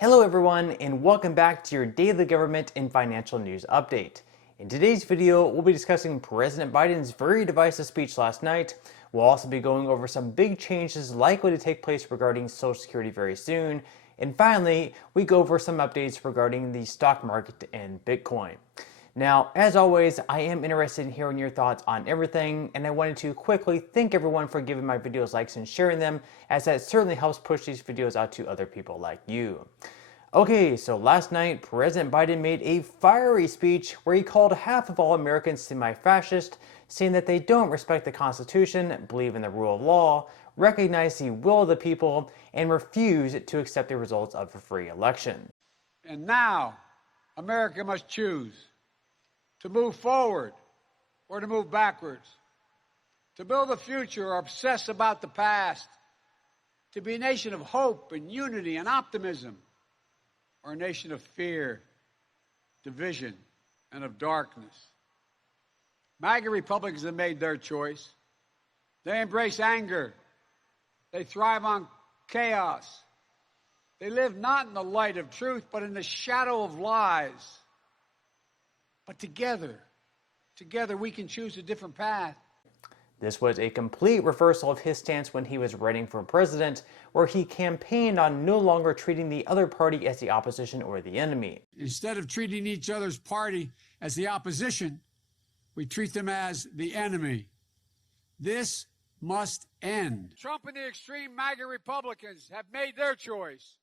Hello everyone, and welcome back to your daily government and financial news update. In today's video, we'll be discussing President Biden's very divisive speech last night. We'll also be going over some big changes likely to take place regarding Social Security very soon. And finally, we go over some updates regarding the stock market and Bitcoin. Now, as always, I am interested in hearing your thoughts on everything, and I wanted to quickly thank everyone for giving my videos likes and sharing them, as that certainly helps push these videos out to other people like you. Okay, so last night, President Biden made a fiery speech where he called half of all Americans semi-fascist, saying that they don't respect the Constitution, believe in the rule of law, recognize the will of the people, and refuse to accept the results of a free election. And now, America must choose to move forward or to move backwards, to build a future or obsess about the past, to be a nation of hope and unity and optimism, or a nation of fear, division, and of darkness. MAGA Republicans have made their choice. They embrace anger. They thrive on chaos. They live not in the light of truth, but in the shadow of lies. But together we can choose a different path. This was a complete reversal of his stance when he was running for president, where he campaigned on no longer treating the other party as the opposition or the enemy. Instead of treating each other's party as the opposition, we treat them as the enemy. This must end. Trump and the extreme MAGA Republicans have made their choice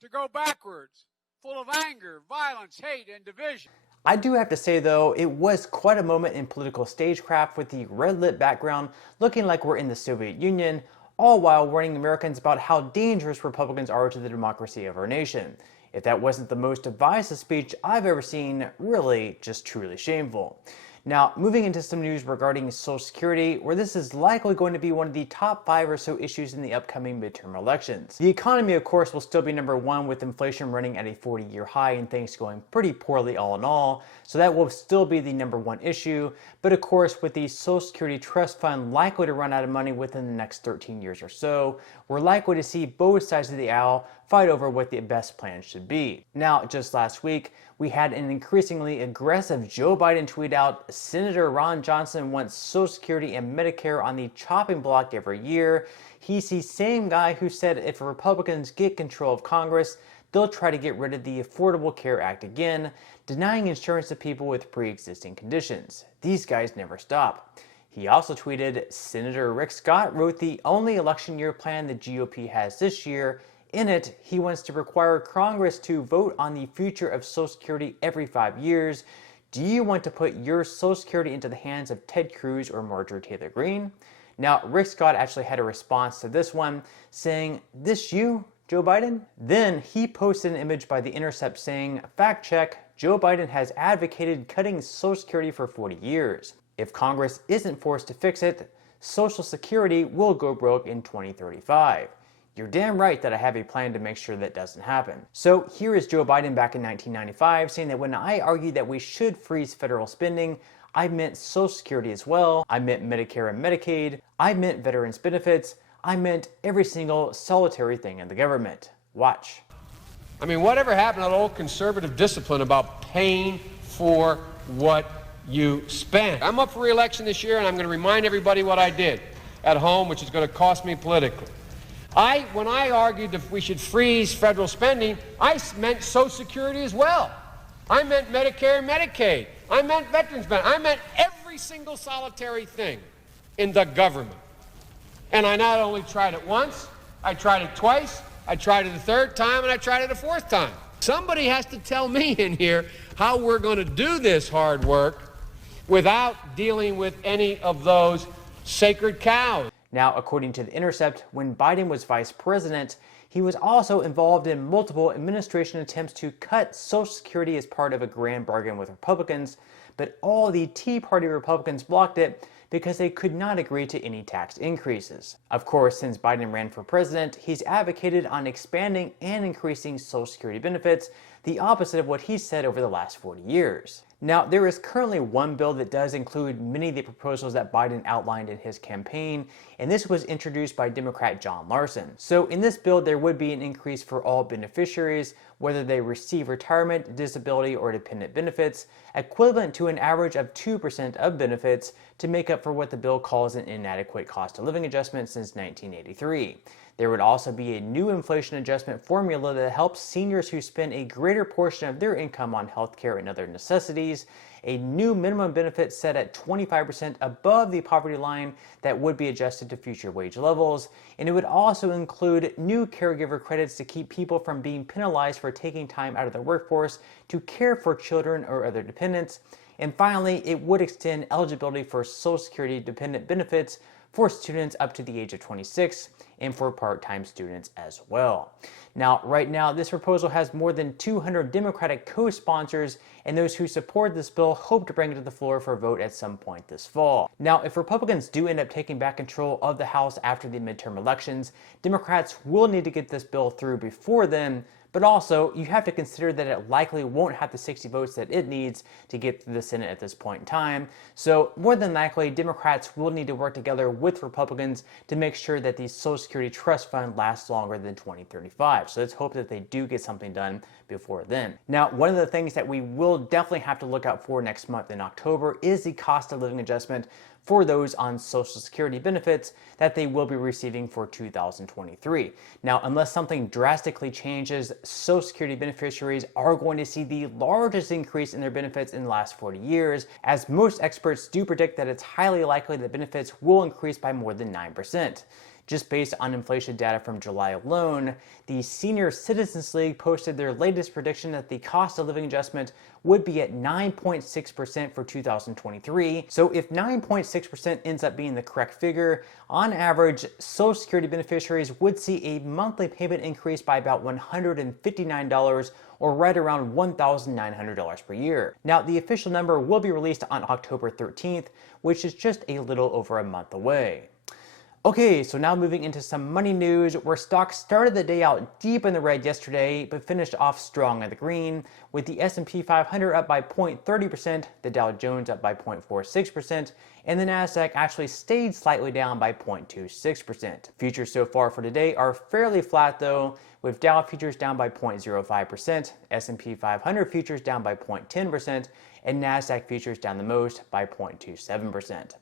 to go backwards, full of anger, violence, hate, and division. I do have to say though, it was quite a moment in political stagecraft with the red lit background looking like we're in the Soviet Union, all while warning Americans about how dangerous Republicans are to the democracy of our nation. If that wasn't the most divisive speech I've ever seen, really just truly shameful. Now, moving into some news regarding Social Security, where this is likely going to be one of the top 5 or so issues in the upcoming midterm elections. The economy, of course, will still be number 1 with inflation running at a 40-year high and things going pretty poorly all in all, so that will still be the number 1 issue. But of course, with the Social Security Trust Fund likely to run out of money within the next 13 years or so, we're likely to see both sides of the aisle fight over what the best plan should be. Now, just last week, we had an increasingly aggressive Joe Biden tweet out, Senator Ron Johnson wants Social Security and Medicare on the chopping block every year. He's the same guy who said if Republicans get control of Congress, they'll try to get rid of the Affordable Care Act again, denying insurance to people with pre-existing conditions. These guys never stop. He also tweeted, Senator Rick Scott wrote the only election year plan the GOP has this year. In it, he wants to require Congress to vote on the future of Social Security every 5 years. Do you want to put your Social Security into the hands of Ted Cruz or Marjorie Taylor Greene? Now, Rick Scott actually had a response to this one, saying, this you, Joe Biden? Then he posted an image by The Intercept saying, fact check, Joe Biden has advocated cutting Social Security for 40 years. If Congress isn't forced to fix it, Social Security will go broke in 2035. You're damn right that I have a plan to make sure that doesn't happen. So here is Joe Biden back in 1995 saying that when I argued that we should freeze federal spending, I meant Social Security as well, I meant Medicare and Medicaid, I meant veterans benefits, I meant every single solitary thing in the government. Watch. I mean, whatever happened to that old conservative discipline about paying for what you spend? I'm up for re-election this year and I'm going to remind everybody what I did at home, which is going to cost me politically. When I argued that we should freeze federal spending, I meant Social Security as well. I meant Medicare and Medicaid. I meant veterans benefits. I meant every single solitary thing in the government. And I not only tried it once, I tried it twice, I tried it a third time, and I tried it a fourth time. Somebody has to tell me in here how we're going to do this hard work without dealing with any of those sacred cows. Now, according to The Intercept, when Biden was vice president, he was also involved in multiple administration attempts to cut Social Security as part of a grand bargain with Republicans, but all the Tea Party Republicans blocked it because they could not agree to any tax increases. Of course, since Biden ran for president, he's advocated on expanding and increasing Social Security benefits, the opposite of what he said over the last 40 years. Now, there is currently one bill that does include many of the proposals that Biden outlined in his campaign, and this was introduced by Democrat John Larson. So in this bill, there would be an increase for all beneficiaries, whether they receive retirement, disability, or dependent benefits, equivalent to an average of 2% of benefits to make up for what the bill calls an inadequate cost of living adjustment since 1983. There would also be a new inflation adjustment formula that helps seniors who spend a greater portion of their income on healthcare and other necessities, a new minimum benefit set at 25% above the poverty line that would be adjusted to future wage levels, and it would also include new caregiver credits to keep people from being penalized for taking time out of the workforce to care for children or other dependents. And finally, it would extend eligibility for Social Security dependent benefits for students up to the age of 26 and for part-time students as well. Now, right now, this proposal has more than 200 Democratic co-sponsors, and those who support this bill hope to bring it to the floor for a vote at some point this fall. Now, if Republicans do end up taking back control of the House after the midterm elections, Democrats will need to get this bill through before then, but also you have to consider that it likely won't have the 60 votes that it needs to get through the Senate at this point in time. So more than likely, Democrats will need to work together with Republicans to make sure that the Social Security Trust Fund lasts longer than 2035. So let's hope that they do get something done before then. Now, one of the things that we will definitely have to look out for next month in October is the cost of living adjustment for those on Social Security benefits that they will be receiving for 2023. Now, unless something drastically changes, Social Security beneficiaries are going to see the largest increase in their benefits in the last 40 years, as most experts do predict that it's highly likely that benefits will increase by more than 9%. Just based on inflation data from July alone, the Senior Citizens League posted their latest prediction that the cost of living adjustment would be at 9.6% for 2023. So if 9.6% ends up being the correct figure, on average, Social Security beneficiaries would see a monthly payment increase by about $159, or right around $1,900 per year. Now, the official number will be released on October 13th, which is just a little over a month away. Okay, so now moving into some money news, where stocks started the day out deep in the red yesterday, but finished off strong in the green, with the S&P 500 up by 0.30%, the Dow Jones up by 0.46%, and the Nasdaq actually stayed slightly down by 0.26%. Futures so far for today are fairly flat though, with Dow futures down by 0.05%, S&P 500 futures down by 0.10%, and Nasdaq futures down the most by 0.27%.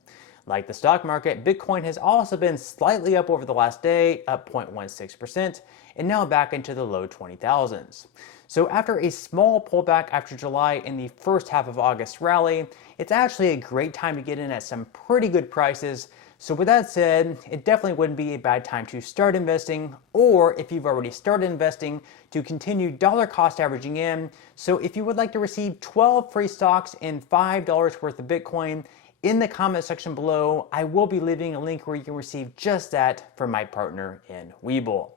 Like the stock market, Bitcoin has also been slightly up over the last day, up 0.16%, and now back into the low 20,000s. So after a small pullback after July and the first half of August rally, it's actually a great time to get in at some pretty good prices. So with that said, it definitely wouldn't be a bad time to start investing, or if you've already started investing, to continue dollar cost averaging in. So if you would like to receive 12 free stocks and $5 worth of Bitcoin, in the comment section below, I will be leaving a link where you can receive just that from my partner in Webull.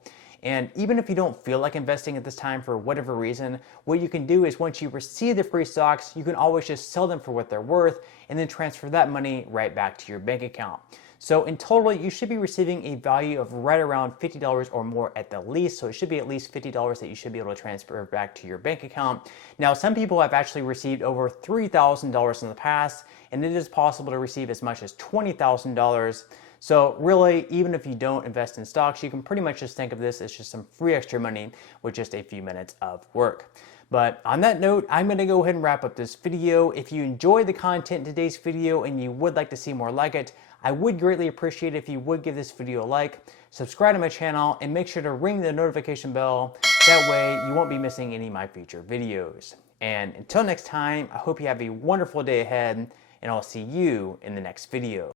And even if you don't feel like investing at this time for whatever reason, what you can do is once you receive the free stocks, you can always just sell them for what they're worth and then transfer that money right back to your bank account. So in total, you should be receiving a value of right around $50 or more at the least. So it should be at least $50 that you should be able to transfer back to your bank account. Now, some people have actually received over $3,000 in the past, and it is possible to receive as much as $20,000. So really, even if you don't invest in stocks, you can pretty much just think of this as just some free extra money with just a few minutes of work. But on that note, I'm going to go ahead and wrap up this video. If you enjoyed the content in today's video and you would like to see more like it, I would greatly appreciate it if you would give this video a like, subscribe to my channel, and make sure to ring the notification bell. That way you won't be missing any of my future videos. And until next time, I hope you have a wonderful day ahead, and I'll see you in the next video.